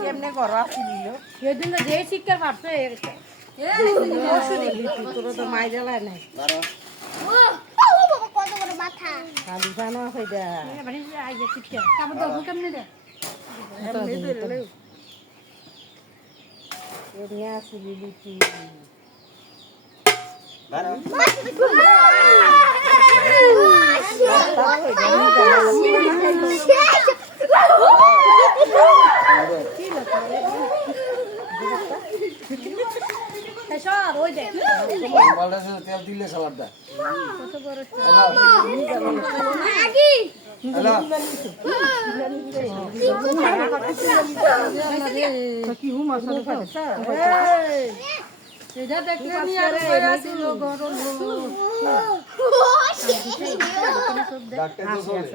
কেমনে ঘর আসছিল সেদিন যে শিক্ষার ভাবছে তোর তো মাই জ্বালায় নাই কত বড় মাথা খালি জানো সেইটা কেমনে দে এমনি আসলি লুচি সব ওই দেখ তেল দিলে সালাডটা কত বড় কি হুম আসলে খাইছা এটা দেখলে নি আর আসিল গরম ডাক্তার তো চলে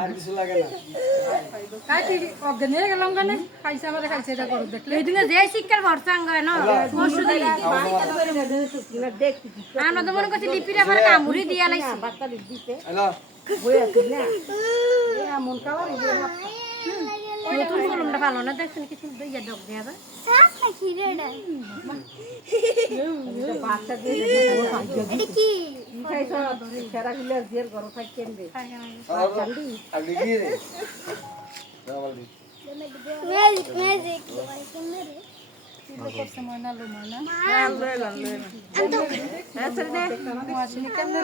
আর কিছু লাগে না কাটি অজ্ঞান হয়ে গেলাম কেন খাইছে আবার খাইছে এটা করো দেখলে এই দিনে যে শিক্ষার ভরসা না পরশু দিন আমরা তো মনে করছি লিপির আবার কামড়ি দিয়া লাইছি বাচ্চা দিতে হ্যালো বই আছে না এমন কালার নতুন কলমটা ভালো না দেখছেন কিছু দিয়া ডক দেয়া যায় শ্বাস নাকি রে এটা বাচ্চা দিয়ে এটা কি খাইছো সেরা গুলো জের ঘর থাকেন রে আপনি কি রে রাবালদি ম্যাজিক ম্যাজিক করছে ময়না লো ময়না আচ্ছা রে কেমনে